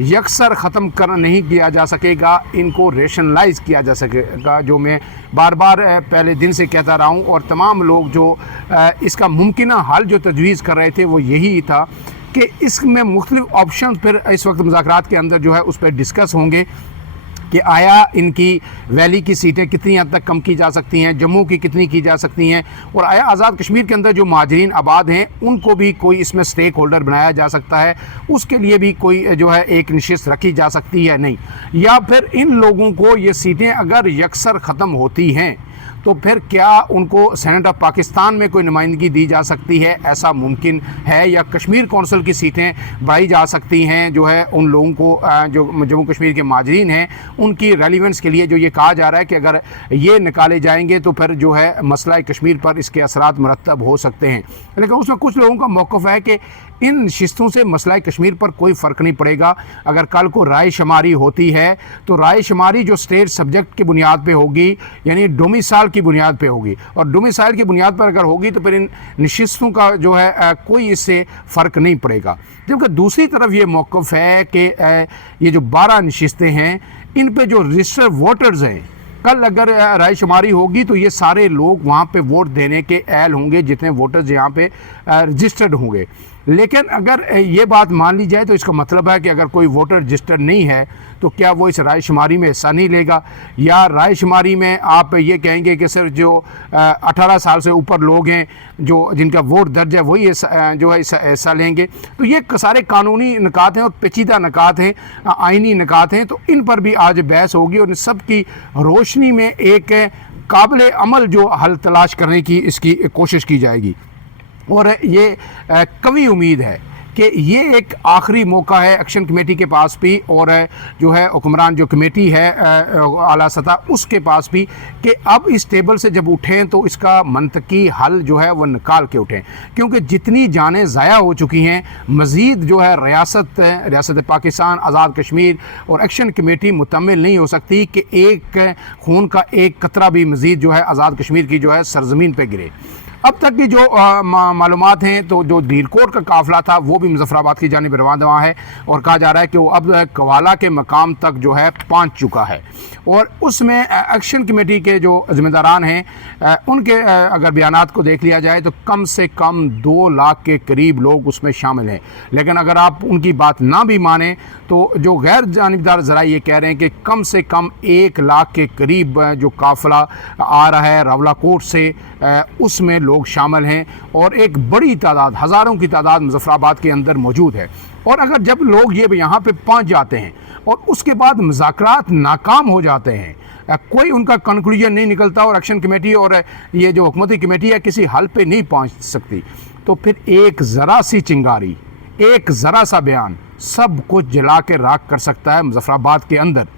یکسر ختم نہیں کیا جا سکے گا، ان کو ریشنلائز کیا جا سکے گا، جو میں بار بار پہلے دن سے کہتا رہا ہوں، اور تمام لوگ جو اس کا ممکنہ حل جو تجویز کر رہے تھے وہ یہی تھا کہ اس میں مختلف آپشن پھر اس وقت مذاکرات کے اندر جو ہے اس پہ ڈسکس ہوں گے کہ آیا ان کی ویلی کی سیٹیں کتنی حد تک کم کی جا سکتی ہیں، جموں کی کتنی کی جا سکتی ہیں، اور آیا آزاد کشمیر کے اندر جو مہاجرین آباد ہیں ان کو بھی کوئی اس میں سٹیک ہولڈر بنایا جا سکتا ہے، اس کے لیے بھی کوئی جو ہے ایک نشست رکھی جا سکتی ہے نہیں، یا پھر ان لوگوں کو یہ سیٹیں اگر یکسر ختم ہوتی ہیں تو پھر کیا ان کو سینٹ آف پاکستان میں کوئی نمائندگی دی جا سکتی ہے، ایسا ممکن ہے، یا کشمیر کونسل کی سیٹیں بڑھائی جا سکتی ہیں، جو ہے ان لوگوں کو جو جموں کشمیر کے مہاجرین ہیں ان کی ریلیونس کے لیے جو یہ کہا جا رہا ہے کہ اگر یہ نکالے جائیں گے تو پھر جو ہے مسئلہ کشمیر پر اس کے اثرات مرتب ہو سکتے ہیں، لیکن اس میں کچھ لوگوں کا موقف ہے کہ ان نشستوں سے مسئلہ کشمیر پر کوئی فرق نہیں پڑے گا۔ اگر کل کو رائے شماری ہوتی ہے تو رائے شماری جو اسٹیٹ سبجیکٹ کی بنیاد پہ ہوگی، یعنی ڈومیسائل کی بنیاد پہ ہوگی، اور ڈومیسائل کی بنیاد پر اگر ہوگی تو پھر ان نشستوں کا جو ہے کوئی اس سے فرق نہیں پڑے گا۔ جبکہ دوسری طرف یہ موقف ہے کہ یہ جو 12 نشستیں ہیں ان پہ جو رجسٹر ووٹرز ہیں، کل اگر رائے شماری ہوگی تو یہ سارے لوگ وہاں پہ ووٹ دینے کے اہل ہوں گے جتنے ووٹرز یہاں پہ رجسٹرڈ ہوں گے، لیکن اگر یہ بات مان لی جائے تو اس کا مطلب ہے کہ اگر کوئی ووٹر رجسٹر نہیں ہے تو کیا وہ اس رائے شماری میں حصہ نہیں لے گا، یا رائے شماری میں آپ یہ کہیں گے کہ صرف جو 18 سال سے اوپر لوگ ہیں جو جن کا ووٹ درج ہے وہی جو ہے حصہ لیں گے۔ تو یہ سارے قانونی نکات ہیں اور پیچیدہ نکات ہیں، آئینی نکات ہیں، تو ان پر بھی آج بحث ہوگی اور ان سب کی روشنی میں ایک قابل عمل جو حل تلاش کرنے کی اس کی کوشش کی جائے گی، اور یہ قوی امید ہے کہ یہ ایک آخری موقع ہے ایکشن کمیٹی کے پاس بھی، اور جو ہے حکمران جو کمیٹی ہے اعلیٰ سطح اس کے پاس بھی، کہ اب اس ٹیبل سے جب اٹھیں تو اس کا منطقی حل جو ہے وہ نکال کے اٹھیں، کیونکہ جتنی جانیں ضائع ہو چکی ہیں، مزید جو ہے ریاست پاکستان، آزاد کشمیر اور ایکشن کمیٹی متحمل نہیں ہو سکتی کہ ایک خون کا ایک قطرہ بھی مزید جو ہے آزاد کشمیر کی جو ہے سرزمین پہ گرے۔ اب تک کی جو معلومات ہیں تو جو دیر کوٹ کا قافلہ تھا وہ بھی مظفر آباد کی جانب رواں ہے، اور کہا جا رہا ہے کہ وہ اب کوالا کے مقام تک جو ہے پہنچ چکا ہے، اور اس میں ایکشن کمیٹی کے جو ذمہ داران ہیں ان کے اگر بیانات کو دیکھ لیا جائے تو کم سے کم 2 لاکھ کے قریب لوگ اس میں شامل ہیں، لیکن اگر آپ ان کی بات نہ بھی مانیں تو جو غیر جانبدار ذرائع یہ کہہ رہے ہیں کہ کم سے کم 1 لاکھ کے قریب جو قافلہ آ رہا ہے راولہ کوٹ سے، اس میں لوگ شامل ہیں، اور ایک بڑی تعداد، ہزاروں کی تعداد مظفر آباد کے اندر موجود ہے۔ اور اگر جب لوگ یہ یہاں پہ پہنچ جاتے ہیں اور اس کے بعد مذاکرات ناکام ہو جاتے ہیں، کوئی ان کا کنکلوژن نہیں نکلتا اور ایکشن کمیٹی اور یہ جو حکومتی کمیٹی ہے کسی حل پہ نہیں پہنچ سکتی، تو پھر ایک ذرا سی چنگاری، ایک ذرا سا بیان سب کچھ جلا کے راکھ کر سکتا ہے مظفر آباد کے اندر۔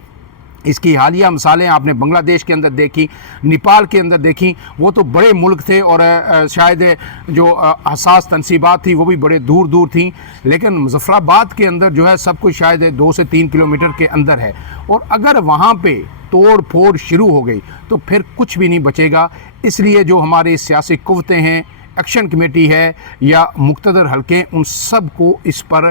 اس کی حالیہ مثالیں آپ نے بنگلہ دیش کے اندر دیکھی، نیپال کے اندر دیکھی، وہ تو بڑے ملک تھے اور شاید جو حساس تنصیبات تھی وہ بھی بڑے دور دور تھیں، لیکن مظفر آباد کے اندر جو ہے سب کچھ شاید 2 سے 3 کلومیٹر کے اندر ہے، اور اگر وہاں پہ توڑ پھوڑ شروع ہو گئی تو پھر کچھ بھی نہیں بچے گا۔ اس لیے جو ہماری سیاسی قوتیں ہیں، ایکشن کمیٹی ہے یا مقتدر حلقے، ان سب کو اس پر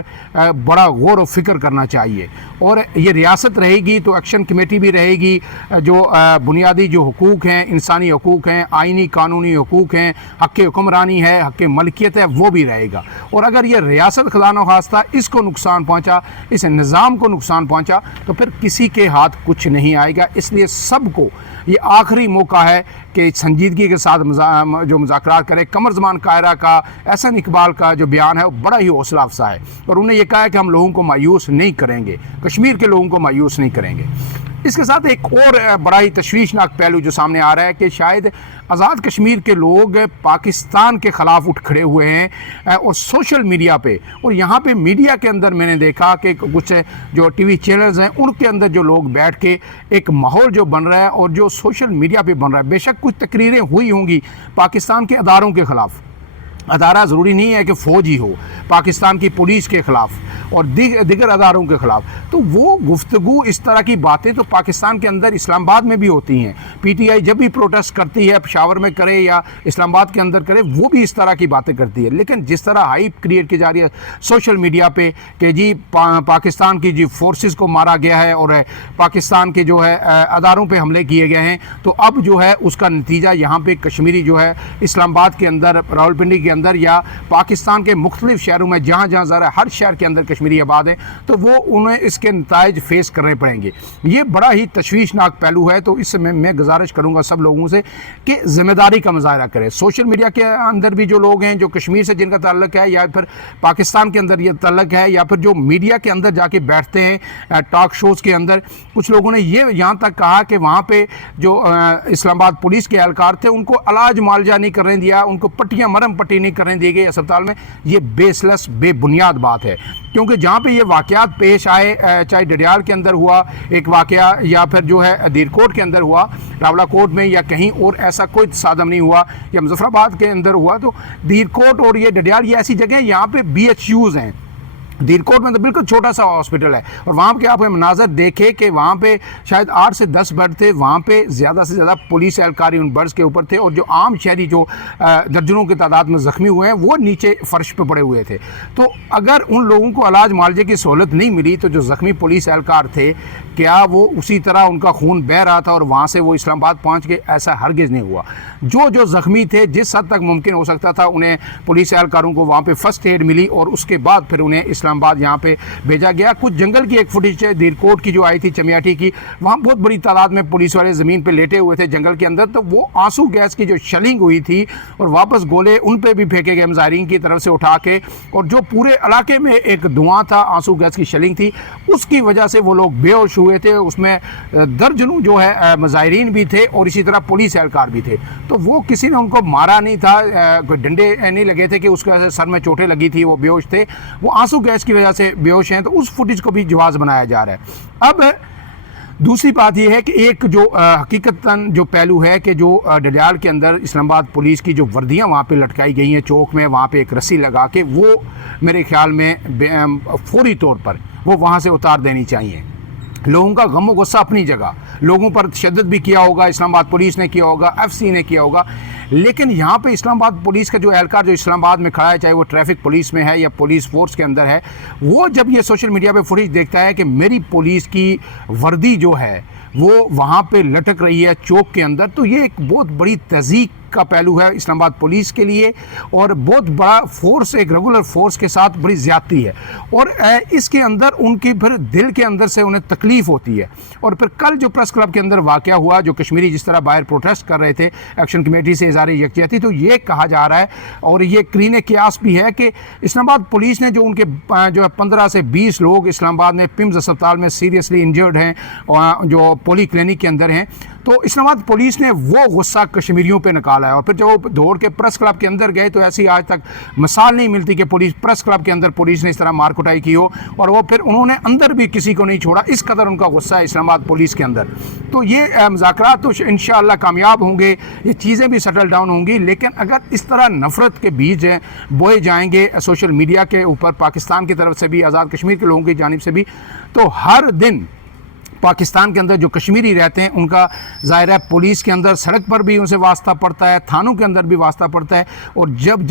بڑا غور و فکر کرنا چاہیے، اور یہ ریاست رہے گی تو ایکشن کمیٹی بھی رہے گی، جو بنیادی جو حقوق ہیں، انسانی حقوق ہیں، آئینی قانونی حقوق ہیں، حق حکمرانی ہے، حق ملکیت ہے، وہ بھی رہے گا۔ اور اگر یہ ریاست خدا نخواستہ اس کو نقصان پہنچا، اس نظام کو نقصان پہنچا، تو پھر کسی کے ہاتھ کچھ نہیں آئے گا۔ اس لیے سب کو یہ آخری موقع ہے کہ سنجیدگی کے ساتھ جو مذاکرات کرے۔ قمر زمان قاہرہ کا، احسن اقبال کا جو بیان ہے وہ بڑا ہی حوصلہ افزا ہے، اور انہوں نے یہ کہا ہے کہ ہم لوگوں کو مایوس نہیں کریں گے، کشمیر کے لوگوں کو مایوس نہیں کریں گے۔ اس کے ساتھ ایک اور بڑا ہی تشویشناک پہلو جو سامنے آ رہا ہے کہ شاید آزاد کشمیر کے لوگ پاکستان کے خلاف اٹھ کھڑے ہوئے ہیں، اور سوشل میڈیا پہ، اور یہاں پہ میڈیا کے اندر میں نے دیکھا کہ کچھ جو ٹی وی چینلز ہیں ان کے اندر جو لوگ بیٹھ کے ایک ماحول جو بن رہا ہے اور جو سوشل میڈیا پہ بن رہا ہے، بے شک کچھ تقریریں ہوئی ہوں گی پاکستان کے اداروں کے خلاف، ادارہ ضروری نہیں ہے کہ فوج ہی ہو، پاکستان کی پولیس کے خلاف، اور دیگر اداروں کے خلاف، تو وہ گفتگو اس طرح کی باتیں تو پاکستان کے اندر اسلام آباد میں بھی ہوتی ہیں۔ پی ٹی آئی جب بھی پروٹیسٹ کرتی ہے، پشاور میں کرے یا اسلام آباد کے اندر کرے، وہ بھی اس طرح کی باتیں کرتی ہے۔ لیکن جس طرح ہائپ کریٹ کی جا رہی ہے سوشل میڈیا پہ کہ جی پاکستان کی جی فورسز کو مارا گیا ہے اور پاکستان کے جو ہے اداروں پہ حملے کیے گئے ہیں، تو اب جو ہے اس کا نتیجہ یہاں پہ کشمیری جو ہے اسلام آباد کے اندر، راولپنڈی کے اندر یا پاکستان کے مختلف شہروں میں جہاں جہاں ذرا ہر شہر کے اندر کشمیری آباد ہیں، تو وہ انہیں اس کے نتائج فیس کرنے پڑیں گے۔ یہ بڑا ہی تشویشناک پہلو ہے۔ تو اس میں گزارش کروں گا سب لوگوں سے کہ ذمہ داری کا مظاہرہ کریں۔ سوشل میڈیا کے اندر بھی جو لوگ ہیں جو کشمیر سے جن کا تعلق ہے یا پھر پاکستان کے اندر یہ تعلق ہے یا پھر جو میڈیا کے اندر جا کے بیٹھتے ہیں ٹاک شوز کے اندر، کچھ لوگوں نے یہ یہاں تک کہا کہ وہاں پہ جو اسلام آباد پولیس کے اہلکار تھے ان کو علاج معالجہ نہیں کرنے دیا، ان کو پٹیاں مرہم پٹی نہیں کرنے دی گئی اسپتال میں۔ یہ بیس لیس بے بنیاد بات ہے، کیونکہ جہاں پہ یہ واقعات پیش آئے، چاہے ڈڈیال کے اندر ہوا ایک واقعہ یا پھر جو ہے دیرکوٹ کے اندر ہوا، راولہ کوٹ میں یا کہیں اور ایسا کوئی تصادم نہیں ہوا، یا مظفر آباد کے اندر ہوا، تو دیرکوٹ اور یہ ڈڈیال یہ ایسی جگہ ہیں یہاں پہ BHUs ہیں۔ دیرکوٹ میں تو بالکل چھوٹا سا ہاسپٹل ہے اور وہاں کے آپ مناظر دیکھے کہ وہاں پہ شاید 8 سے 10 بیڈ تھے، وہاں پہ زیادہ سے زیادہ پولیس اہلکاری ان بیڈز کے اوپر تھے، اور جو عام شہری جو درجنوں کی تعداد میں زخمی ہوئے ہیں وہ نیچے فرش پہ پڑے ہوئے تھے۔ تو اگر ان لوگوں کو علاج معالجے کی سہولت نہیں ملی تو جو زخمی پولیس اہلکار تھے کیا وہ اسی طرح ان کا خون بہہ رہا تھا اور وہاں سے وہ اسلام آباد پہنچ گئے؟ ایسا ہرگز نہیں ہوا۔ جو زخمی تھے جس حد تک ممکن ہو سکتا تھا انہیں پولیس اہلکاروں کو وہاں پہ فرسٹ ایڈ ملی اور اس کے بعد پھر انہیں اسلام آباد یہاں پہ بھیجا گیا۔ کچھ جنگل کی ایک فوٹیج ہے دیرکوٹ کی جو آئی تھی چمیاٹی کی، وہاں بہت بڑی تعداد میں پولیس والے زمین پہ لیٹے ہوئے تھے جنگل کے اندر، تو وہ آنسو گیس کی جو شلنگ ہوئی تھی اور واپس گولے ان پہ بھی پھینکے گئے مظاہرین کی طرف سے اٹھا کے، اور جو پورے علاقے میں ایک دھواں تھا، آنسو گیس کی شلنگ تھی، اس کی وجہ سے وہ لوگ بے ہوش ہوئے تھے۔ اس میں درجنوں جو ہے مظاہرین بھی تھے اور اسی طرح پولیس اہلکار بھی تھے۔ تو وہ کسی نے ان کو مارا نہیں تھا، کوئی ڈنڈے نہیں لگے تھے کہ اس کے سر میں چوٹیں لگی تھی، وہ بے ہوش تھے، وہ آنسو گیس کی وجہ سے بے ہوش ہیں۔ تو اس فوٹیج کو بھی جواز بنایا جا رہا ہے۔ اب دوسری بات یہ ہے کہ ایک جو حقیقتاً جو پہلو ہے کہ جو ڈڈیال کے اندر اسلام آباد پولیس کی جو وردیاں وہاں پہ لٹکائی گئی ہیں چوک میں، وہاں پہ ایک رسی لگا کے، وہ میرے خیال میں فوری طور پر وہ وہاں سے اتار دینی چاہیے۔ لوگوں کا غم و غصہ اپنی جگہ، لوگوں پر تشدد بھی کیا ہوگا، اسلام آباد پولیس نے کیا ہوگا، FCC نے کیا ہوگا، لیکن یہاں پہ اسلام آباد پولیس کا جو اہلکار جو اسلام آباد میں کھڑا ہے، چاہے وہ ٹریفک پولیس میں ہے یا پولیس فورس کے اندر ہے، وہ جب یہ سوشل میڈیا پہ فوٹیج دیکھتا ہے کہ میری پولیس کی وردی جو ہے وہ وہاں پہ لٹک رہی ہے چوک کے اندر، تو یہ ایک بہت بڑی تہذیب کا پہلو ہے اسلام آباد پولیس کے لیے، اور بہت بڑا فورس، ایک ریگولر فورس کے ساتھ بڑی زیادتی ہے، اور اس کے اندر ان کی پھر دل کے اندر سے انہیں تکلیف ہوتی ہے۔ اور پھر کل جو پریس کلب کے اندر واقعہ ہوا، جو کشمیری جس طرح باہر پروٹیسٹ کر رہے تھے ایکشن کمیٹی سے اظہار یکجہتی، تو یہ کہا جا رہا ہے اور یہ قرین قیاس بھی ہے کہ اسلام آباد پولیس نے جو ان کے جو 15 سے 20 لوگ اسلام آباد میں پمز اسپتال میں سیریسلی انجرڈ ہیں جو پولی کلینک کے اندر ہیں، تو اسلام آباد پولیس نے وہ غصہ کشمیریوں پہ نکالا ہے، اور پھر جب وہ دوڑ کے پریس کلب کے اندر گئے تو ایسی آج تک مثال نہیں ملتی کہ پریس کلب کے اندر پولیس نے اس طرح مار کٹائی کی ہو، اور وہ پھر انہوں نے اندر بھی کسی کو نہیں چھوڑا، اس قدر ان کا غصہ ہے اسلام آباد پولیس کے اندر۔ تو یہ مذاکرات تو انشاءاللہ کامیاب ہوں گے، یہ چیزیں بھی سیٹل ڈاؤن ہوں گی، لیکن اگر اس طرح نفرت کے بیج بوئے جائیں گے سوشل میڈیا کے اوپر، پاکستان کی طرف سے بھی، آزاد کشمیر کے لوگوں کی جانب سے بھی، تو ہر دن پاکستان کے اندر جو کشمیری رہتے ہیں ان کا ظاہر ہے پولیس کے اندر سڑک پر بھی ان سے واسطہ پڑتا ہے، تھانوں کے اندر بھی واسطہ پڑتا ہے، اور جب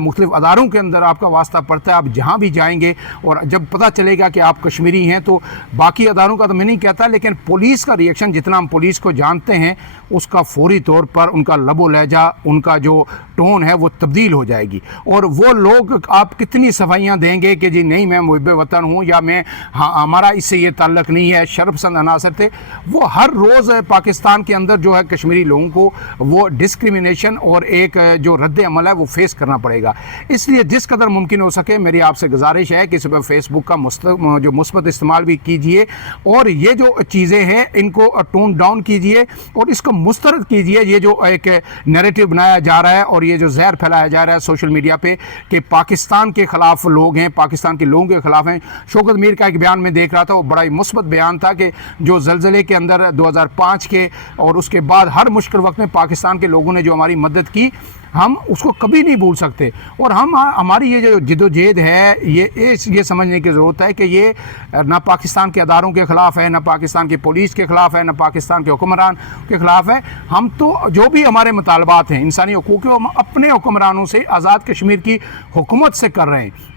مختلف اداروں کے اندر آپ کا واسطہ پڑتا ہے، آپ جہاں بھی جائیں گے اور جب پتہ چلے گا کہ آپ کشمیری ہیں، تو باقی اداروں کا تو میں نہیں کہتا، لیکن پولیس کا ریئیکشن جتنا ہم پولیس کو جانتے ہیں اس کا فوری طور پر ان کا لب و لہجہ، ان کا جو ٹون ہے وہ تبدیل ہو جائے گی، اور وہ لوگ آپ کتنی صفائیاں دیں گے کہ جی نہیں میں محب وطن ہوں یا میں ہمارا اس سے یہ تعلق نہیں ہے، شرف پسند عناصر تھے، وہ ہر روز پاکستان کے اندر جو ہے کشمیری لوگوں کو وہ ڈسکریمنیشن اور ایک جو رد عمل ہے وہ فیس کرنا پڑے گا۔ اس لیے جس قدر ممکن ہو سکے میری آپ سے گزارش ہے کہ اس پہ فیس بک کا جو مثبت استعمال بھی کیجئے، اور یہ جو چیزیں ہیں ان کو ٹون ڈاؤن کیجئے اور اس کو مسترد کیجئے۔ یہ جو ایک نیریٹو بنایا جا رہا ہے اور یہ جو زہر پھیلایا جا رہا ہے سوشل میڈیا پہ کہ پاکستان کے خلاف لوگ ہیں، پاکستان کے لوگوں کے خلاف ہیں۔ شوکت میر کا ایک بیان میں دیکھ رہا تھا، وہ بڑا ہی مثبت بیان تھا کہ جو زلزلے کے اندر 2005 کے اور اس کے بعد ہر مشکل وقت میں پاکستان کے لوگوں نے جو ہماری مدد کی، ہم اس کو کبھی نہیں بھول سکتے، اور ہماری یہ جو جدوجہد ہے یہ سمجھنے کی ضرورت ہے کہ یہ نہ پاکستان کے اداروں کے خلاف ہے، نہ پاکستان کی پولیس کے خلاف ہے، نہ پاکستان کے حکمران کے خلاف ہے. ہم تو جو بھی ہمارے مطالبات ہیں انسانی حقوق کے، ہم اپنے حکمرانوں سے آزاد کشمیر کی حکومت سے کر رہے ہیں.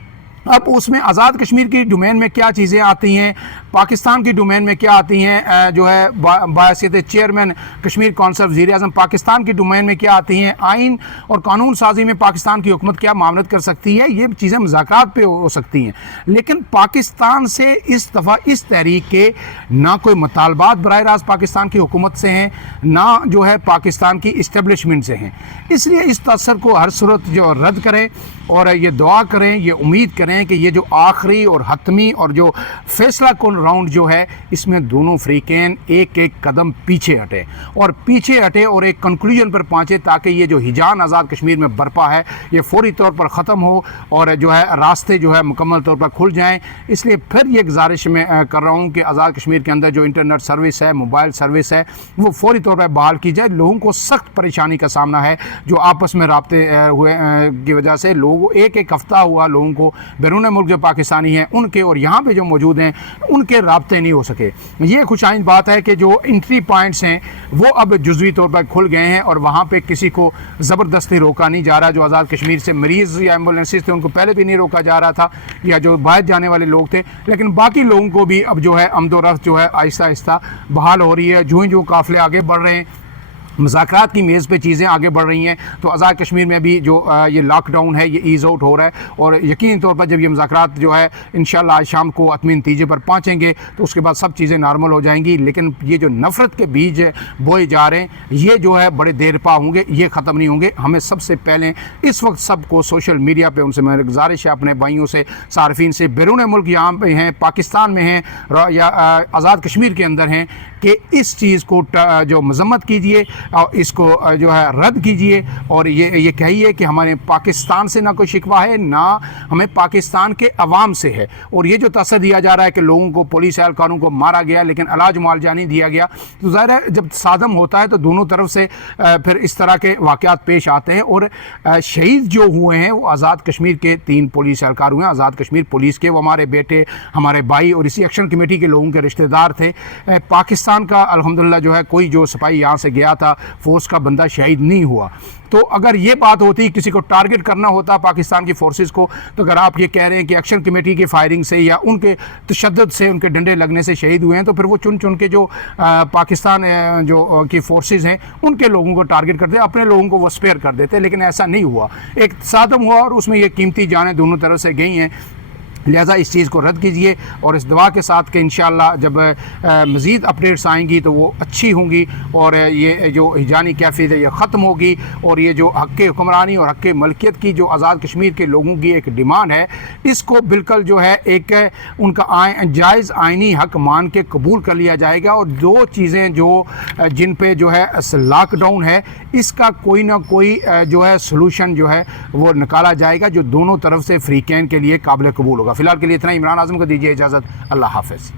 اب اس میں آزاد کشمیر کی ڈومین میں کیا چیزیں آتی ہیں، پاکستان کی ڈومین میں کیا آتی ہیں، جو ہے بحیثیت چیئرمین کشمیر کونسل وزیر اعظم پاکستان کی ڈومین میں کیا آتی ہیں، آئین اور قانون سازی میں پاکستان کی حکومت کیا معاونت کر سکتی ہے، یہ چیزیں مذاکرات پہ ہو سکتی ہیں. لیکن پاکستان سے اس دفعہ اس تحریک کے نہ کوئی مطالبات براہ راست پاکستان کی حکومت سے ہیں، نہ جو ہے پاکستان کی اسٹیبلشمنٹ سے ہیں. اس لیے اس تاثر کو ہر صورت جو رد کریں، اور یہ دعا کریں، یہ امید کریں کہ یہ جو آخری اور حتمی اور جو فیصلہ کن راؤنڈ جو ہے، اس میں دونوں فریقین ایک ایک قدم پیچھے ہٹے اور ایک کنکلوژن پر پہنچے، تاکہ یہ جو ہجان آزاد کشمیر میں برپا ہے یہ فوری طور پر ختم ہو اور جو ہے راستے جو ہے مکمل طور پر کھل جائیں. اس لیے پھر یہ گزارش میں کر رہا ہوں کہ آزاد کشمیر کے اندر جو انٹرنیٹ سروس ہے، موبائل سروس ہے، وہ فوری طور پر بحال کی جائے. لوگوں کو سخت پریشانی کا سامنا ہے، جو آپس میں رابطے ہوئے کی وجہ سے لوگ ایک ہفتہ ہوا لوگوں کو بیرون ملک جو پاکستانی ہیں ان کے اور یہاں پہ جو موجود ہیں ان کے رابطے نہیں ہو سکے. یہ خوش آئند بات ہے کہ جو انٹری پوائنٹس ہیں وہ اب جزوی طور پر کھل گئے ہیں، اور وہاں پہ کسی کو زبردستی روکا نہیں جا رہا. جو آزاد کشمیر سے مریض یا ایمبولینسز تھے ان کو پہلے بھی نہیں روکا جا رہا تھا، یا جو باہر جانے والے لوگ تھے، لیکن باقی لوگوں کو بھی اب جو ہے آمد و رفت جو ہے آہستہ آہستہ بحال ہو رہی ہے. جو قافلے آگے بڑھ رہے ہیں، مذاکرات کی میز پہ چیزیں آگے بڑھ رہی ہیں، تو آزاد کشمیر میں بھی جو یہ لاک ڈاؤن ہے یہ ایز آؤٹ ہو رہا ہے. اور یقینی طور پر جب یہ مذاکرات جو ہے انشاءاللہ آج شام کو حتمی نتیجے پر پہنچیں گے تو اس کے بعد سب چیزیں نارمل ہو جائیں گی. لیکن یہ جو نفرت کے بیج بوئے جا رہے ہیں یہ جو ہے بڑے دیر پا ہوں گے، یہ ختم نہیں ہوں گے. ہمیں سب سے پہلے اس وقت سب کو سوشل میڈیا پہ ان سے میری گزارش ہے، اپنے بھائیوں سے، صارفین سے، بیرون ملک یہاں پہ ہیں، پاکستان میں ہیں یا آزاد کشمیر کے اندر ہیں، کہ اس چیز کو جو مذمت کیجئے اور اس کو جو ہے رد کیجئے، اور یہ کہیے کہ ہمارے پاکستان سے نہ کوئی شکوہ ہے، نہ ہمیں پاکستان کے عوام سے ہے. اور یہ جو تاثر دیا جا رہا ہے کہ لوگوں کو، پولیس اہلکاروں کو مارا گیا لیکن علاج معالجہ نہیں دیا گیا، تو ظاہر ہے جب صادم ہوتا ہے تو دونوں طرف سے پھر اس طرح کے واقعات پیش آتے ہیں. اور شہید جو ہوئے ہیں وہ آزاد کشمیر کے 3 پولیس اہلکار ہوئے ہیں، آزاد کشمیر پولیس کے، وہ ہمارے بیٹے، ہمارے بھائی اور اسی ایکشن کمیٹی کے لوگوں کے رشتہ دار تھے. پاکستان کا الحمدللہ جو ہے کوئی جو سپاہی یہاں سے گیا تھا فورس کا بندہ شہید نہیں ہوا. تو اگر یہ بات ہوتی، کسی کو ٹارگٹ کرنا ہوتا پاکستان کی فورسز کو، تو اگر آپ یہ کہہ رہے ہیں کہ ایکشن کمیٹی کی فائرنگ سے یا ان کے تشدد سے، ان کے ڈنڈے لگنے سے شہید ہوئے ہیں، تو پھر وہ چن کے جو پاکستان جو کی فورسز ہیں ان کے لوگوں کو ٹارگٹ کرتے، اپنے لوگوں کو وہ سپیئر کر دیتے. لیکن ایسا نہیں ہوا، ایک تصادم ہوا اور اس میں یہ قیمتی جانیں دونوں طرف سے گئی ہیں. لہذا اس چیز کو رد کیجئے، اور اس دعا کے ساتھ کہ انشاءاللہ جب مزید اپڈیٹس آئیں گی تو وہ اچھی ہوں گی، اور یہ جو ہجانی کیفیت ہے یہ ختم ہوگی، اور یہ جو حق حکمرانی اور حق ملکیت کی جو آزاد کشمیر کے لوگوں کی ایک ڈیمانڈ ہے، اس کو بالکل جو ہے ایک ان کا جائز آئینی حق مان کے قبول کر لیا جائے گا. اور 2 چیزیں جن پہ جو ہے لاک ڈاؤن ہے، اس کا کوئی نہ کوئی جو ہے سلوشن جو ہے وہ نکالا جائے گا جو دونوں طرف سے فریقین کے لیے قابل قبول ہوگا. فی الحال کے لیے اتنا. عمران اعظم کو دیجیے اجازت. اللہ حافظ.